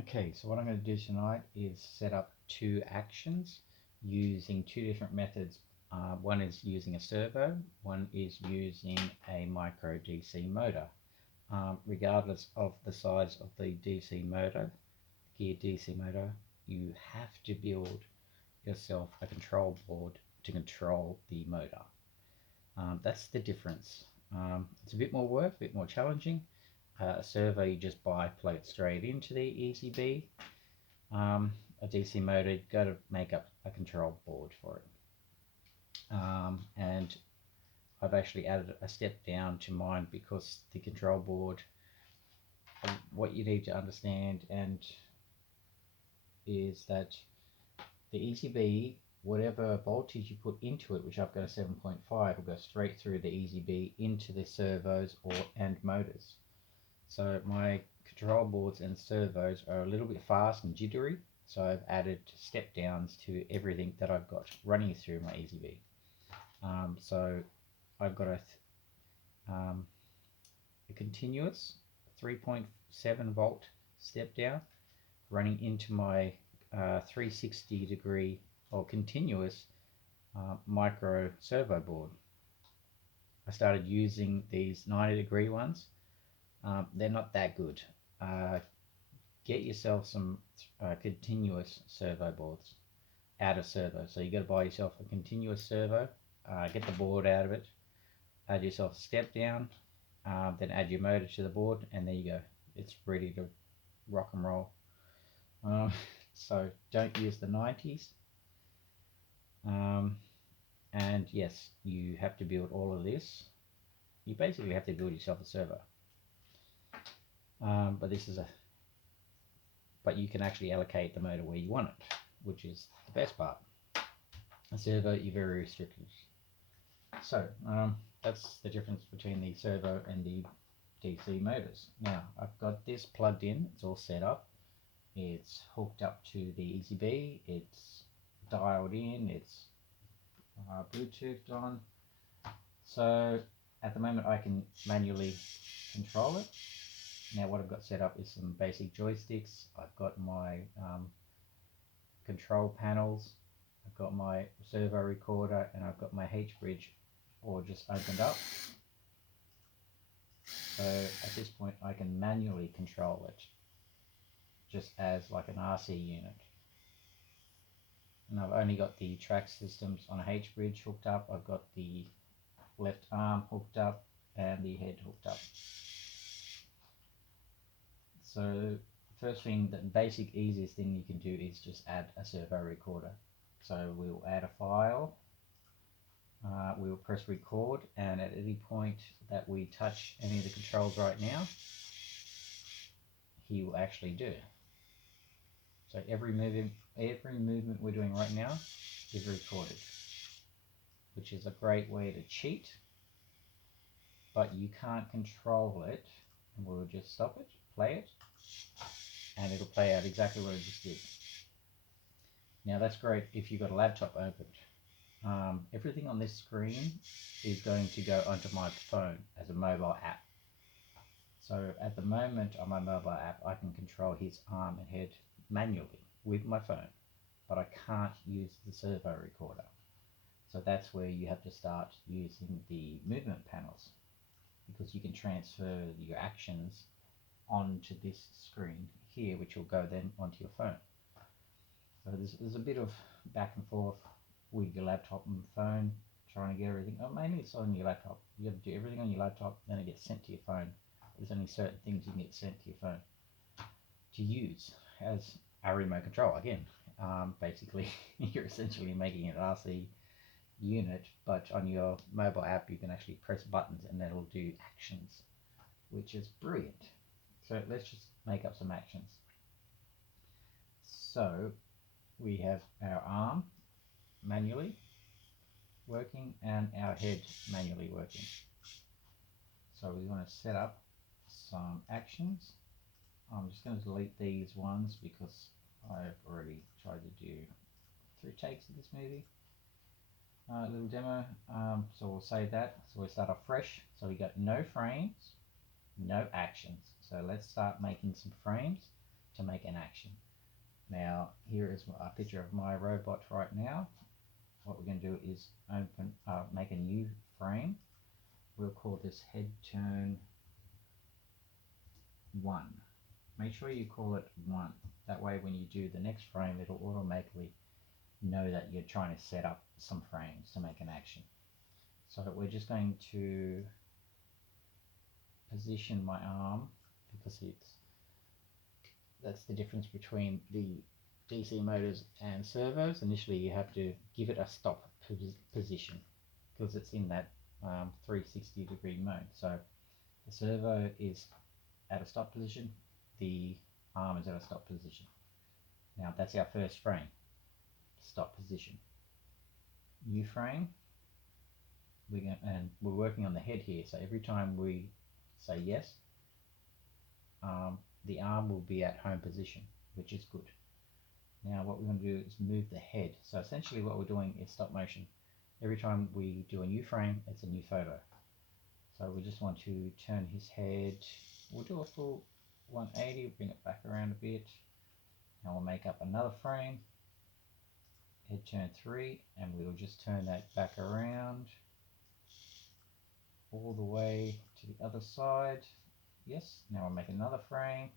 Okay, so what I'm going to do tonight is set up two actions using two different methods. One is using a servo, one is using a micro DC motor. Regardless of the size of the DC motor, gear DC motor, you have to build yourself a control board to control the motor. That's the difference. It's a bit more work, a bit more challenging. A servo you just buy, plug it straight into the ECB. A DC motor, you've got to make up a control board for it. And I've actually added a step down to mine because the control board, what you need to understand and is that the ECB, whatever voltage you put into it, which I've got a 7.5, will go straight through the ECB into the servos and motors. So my control boards and servos are a little bit fast and jittery, so I've added step downs to everything that I've got running through my ECB. So I've got a continuous 3.7 volt step down running into my 360 degree or continuous micro servo board. I started using these 90-degree ones. They're not that good. Get yourself some continuous servo boards out of servo. So you got to buy yourself a continuous servo, get the board out of it, add yourself a step down, then add your motor to the board, and there you go. It's ready to rock and roll. So don't use the 90s. And yes, you have to build all of this. You basically have to build yourself a servo. But you can actually allocate the motor where you want it, which is the best part. A servo, you're very restricted. So that's the difference between the servo and the DC motors. Now I've got this plugged in, it's all set up, it's hooked up to the ECB, it's dialed in, it's Bluetoothed on. So at the moment I can manually control it. Now what I've got set up is some basic joysticks. I've got my control panels, I've got my servo recorder, and I've got my H-bridge all just opened up. So at this point I can manually control it just as like an RC unit. And I've only got the track systems on a H-bridge hooked up. I've got the left arm hooked up and the head hooked up. So first thing, the basic easiest thing you can do is just add a servo recorder. So we'll add a file, we'll press record, and at any point that we touch any of the controls right now, he will actually do. So every movement we're doing right now is recorded, which is a great way to cheat, but you can't control it. And we'll just stop it, play it, and it'll play out exactly what it just did. Now that's great if you've got a laptop opened. Everything on this screen is going to go onto my phone as a mobile app. So at the moment on my mobile app, I can control his arm and head manually with my phone, but I can't use the servo recorder. So that's where you have to start using the movement panels, because you can transfer your actions onto this screen here, which will go then onto your phone. So there's a bit of back and forth with your laptop and phone, trying to get everything. Oh, mainly it's on your laptop. You have to do everything on your laptop, then it gets sent to your phone. There's only certain things you can get sent to your phone to use as a remote control. Again, basically you're essentially making an RC unit, but on your mobile app you can actually press buttons and that'll do actions, which is brilliant. So let's just make up some actions. So we have our arm manually working and our head manually working. So we want to set up some actions. I'm just going to delete these ones because I've already tried to do 3 takes of this movie. Little demo, so we'll save that. So we start off fresh. So we got no frames, no actions. So let's start making some frames to make an action. Now here is a picture of my robot right now. What we're going to do is make a new frame. We'll call this head turn 1. Make sure you call it 1. That way when you do the next frame, it'll automatically know that you're trying to set up some frames to make an action. So we're just going to position my arm, because that's the difference between the DC motors and servos. Initially you have to give it a stop position because it's in that 360 degree mode. So the servo is at a stop position, the arm is at a stop position. Now that's our first frame, stop position. New frame, and we're working on the head here, so every time we say yes, the arm will be at home position, which is good. Now what we're going to do is move the head. So essentially what we're doing is stop motion. Every time we do a new frame, it's a new photo. So we just want to turn his head. We'll do a full 180, bring it back around a bit. Now we'll make up another frame, head turn 3, and we'll just turn that back around all the way to the other side. Yes, now we'll make another frame,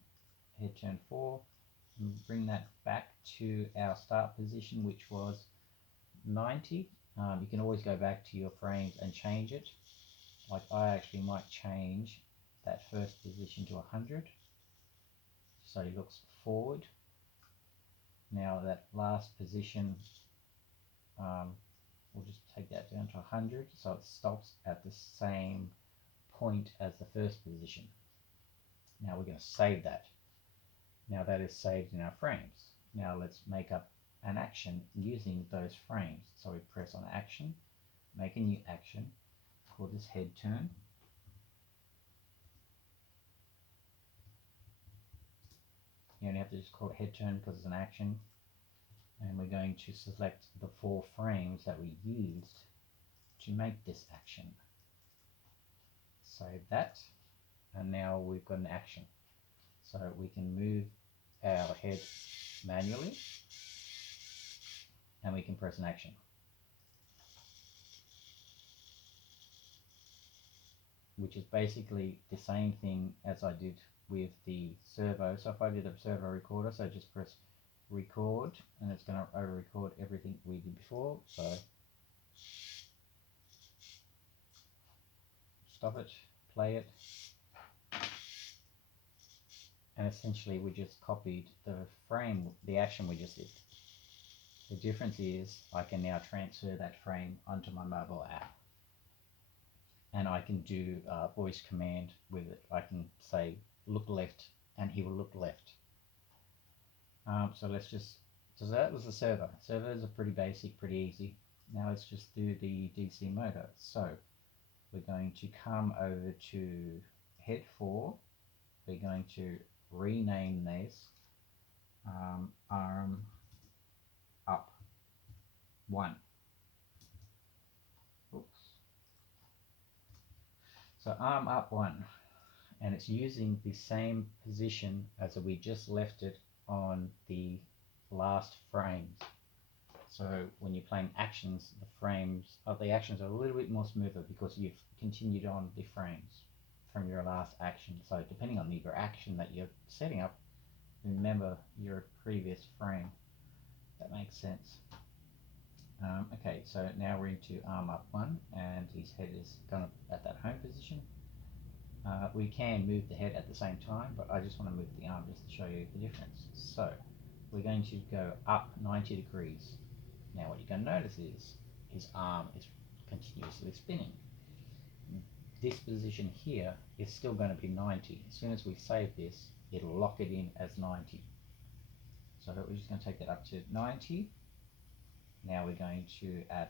head turn 4, and bring that back to our start position, which was 90. You can always go back to your frames and change it. Like I actually might change that first position to 100, so he looks forward. Now that last position, we'll just take that down to 100, so it stops at the same point as the first position. Now we're going to save that. Now that is saved in our frames. Now let's make up an action using those frames. So we press on action, make a new action, call this head turn. You only have to just call it head turn because it's an action. And we're going to select the 4 frames that we used to make this action. Save that, and now we've got an action. So we can move our head manually, and we can press an action. Which is basically the same thing as I did with the servo. So if I did a servo recorder, so just press record, and it's going to over record everything we did before. So stop it, play it, and essentially we just copied the frame, the action we just did. The difference is I can now transfer that frame onto my mobile app, and I can do a voice command with it. I can say look left, and he will look left. So that was the servo. Servos are pretty basic, pretty easy. Now let's just do the DC motor. So we're going to come over to head 4. We're going to rename this arm up 1. Oops. So arm up 1, and it's using the same position as we just left it on the last frames. So when you're playing actions, the actions are a little bit more smoother because you've continued on the frames from your last action. So depending on your action that you're setting up, remember your previous frame. That makes sense. Okay, so now we're into arm up 1, and his head is kind of at that home position. We can move the head at the same time, but I just want to move the arm just to show you the difference. So we're going to go up 90 degrees. Now what you're going to notice is his arm is continuously spinning. This position here is still going to be 90. As soon as we save this, it'll lock it in as 90. So we're just going to take that up to 90. Now we're going to add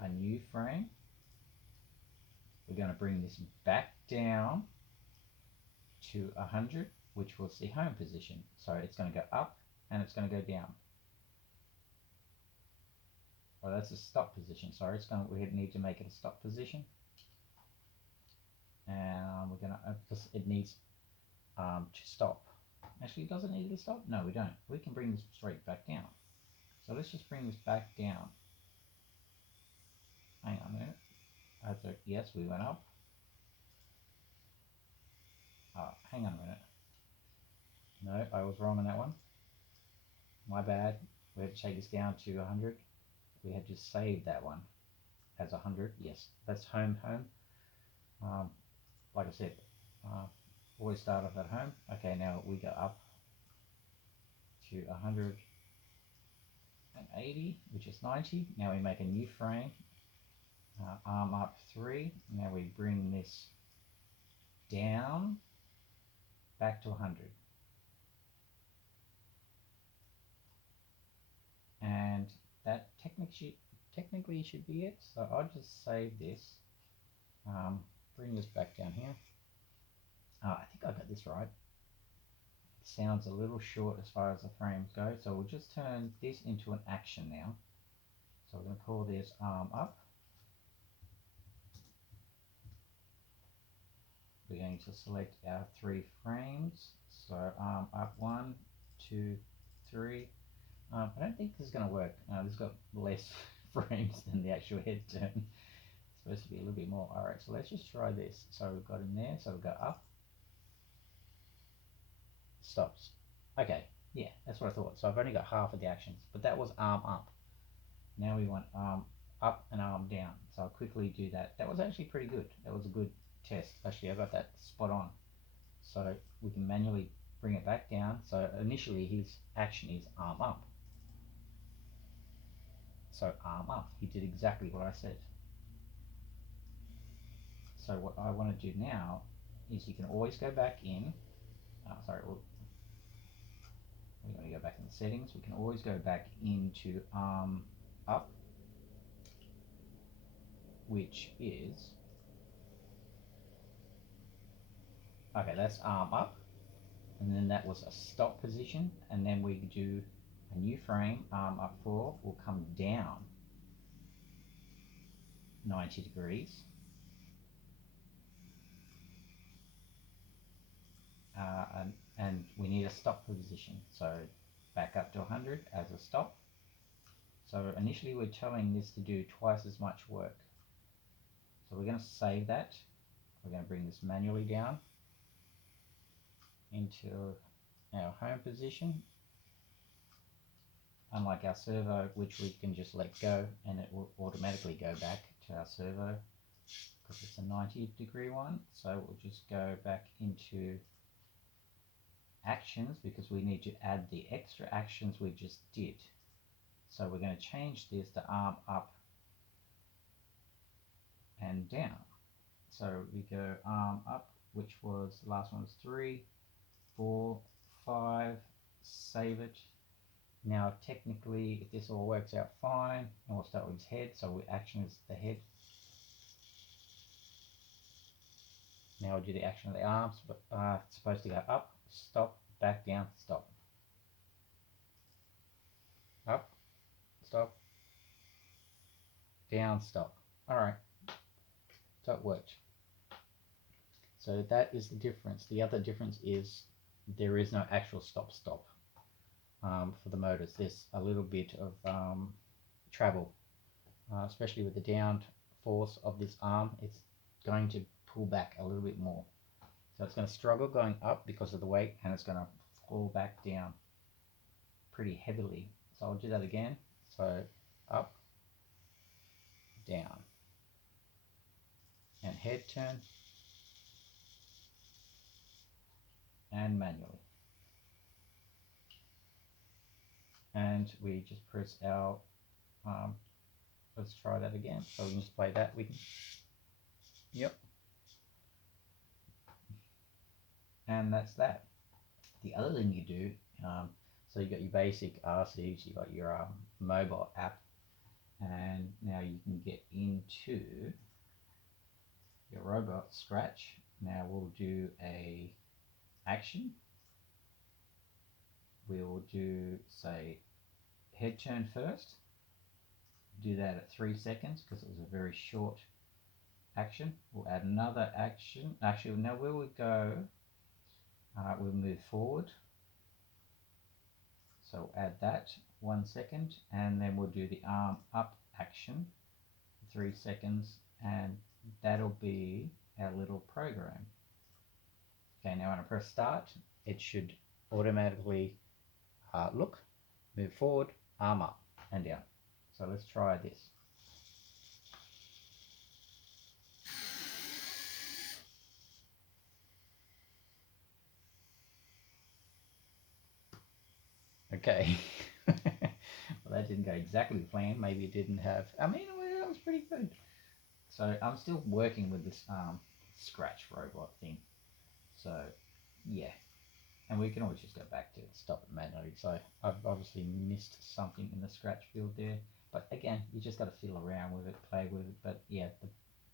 a new frame. We're going to bring this back down to 100, which was the home position. So it's going to go up and it's going to go down. Oh, that's a stop position. Sorry, we need to make it a stop position. And we're going to, because it needs to stop. Actually, does it need to stop? No, we don't. We can bring this straight back down. So let's just bring this back down. Hang on a minute. Yes, we went up. Hang on a minute. No, I was wrong on that one. My bad. We had to take this down to 100. We had to save that one as 100. Yes, that's home. Like I said, always start off at home. Okay, now we go up to 180, which is 90. Now we make a new frame. Arm up 3. Now we bring this down back to 100. And that technically should be it. So I'll just save this. Bring this back down here. I think I got this right. It sounds a little short as far as the frames go. So we'll just turn this into an action now. So we're going to call this arm up. We're going to select our 3 frames. So arm up 1, 2, 3. I don't think this is going to work. This has got less frames than the actual head turn. It's supposed to be a little bit more. Alright, so let's just try this. So we've got in there, so we'll go up. Stops. Okay, yeah, that's what I thought. So I've only got half of the actions, but that was arm up. Now we want arm up and arm down. So I'll quickly do that. That was actually pretty good. That was a good test. Actually, I got that spot on. So we can manually bring it back down. So initially his action is arm up. So arm up. He did exactly what I said. So what I want to do now is you can always go back in. We're going to go back in the settings. We can always go back into arm up, which is, okay, that's arm up. And then that was a stop position. And then we do a new frame, arm up 4, will come down 90 degrees. And we need a stop position. So back up to 100 as a stop. So initially we're telling this to do twice as much work. So we're going to save that. We're going to bring this manually down into our home position. Unlike our servo, which we can just let go and it will automatically go back to our servo because it's a 90-degree one. So we'll just go back into actions because we need to add the extra actions we just did. So we're going to change this to arm up and down. So we go arm up, which was, the last one was 3, 4, 5, save it. Now technically, if this all works out fine, and we'll start with his head, so we action is the head. Now we'll do the action of the arms, but it's supposed to go up, stop, back, down, stop. Up, stop, down, stop. Alright, so it worked. So that is the difference. The other difference is there is no actual stop. For the motors. There's a little bit of travel, especially with the down force of this arm. It's going to pull back a little bit more. So it's going to struggle going up because of the weight, and it's going to fall back down pretty heavily. So I'll do that again. So up, down, and head turn, and manually. And we just press our, let's try that again. So we can just play that. We can, yep. And that's that. The other thing you do, so you got your basic RCs, you got your mobile app, and now you can get into your robot scratch. Now we'll do a action. We'll do, say, head turn first. Do that at 3 seconds because it was a very short action. We'll add another action. Actually, now where we go, we'll move forward. So we'll add that 1 second, and then we'll do the arm up action 3 seconds, and that'll be our little program. Okay, now when I press start, it should automatically move forward, arm up and down. So let's try this. Okay. Well, that didn't go exactly to plan. Maybe it didn't have, I mean, that was pretty good. So I'm still working with this scratch robot thing. So yeah, and we can always just go back to stop it manually. So I've obviously missed something in the scratch field there, but again, you just got to fiddle around with it, play with it. But yeah, the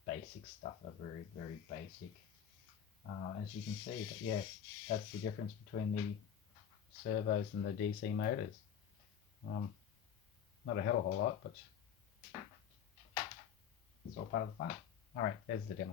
basic stuff are very, very basic, as you can see. But yeah, that's the difference between the servos and the DC motors. Not a hell of a lot, but it's all part of the fun. All right, there's the demo.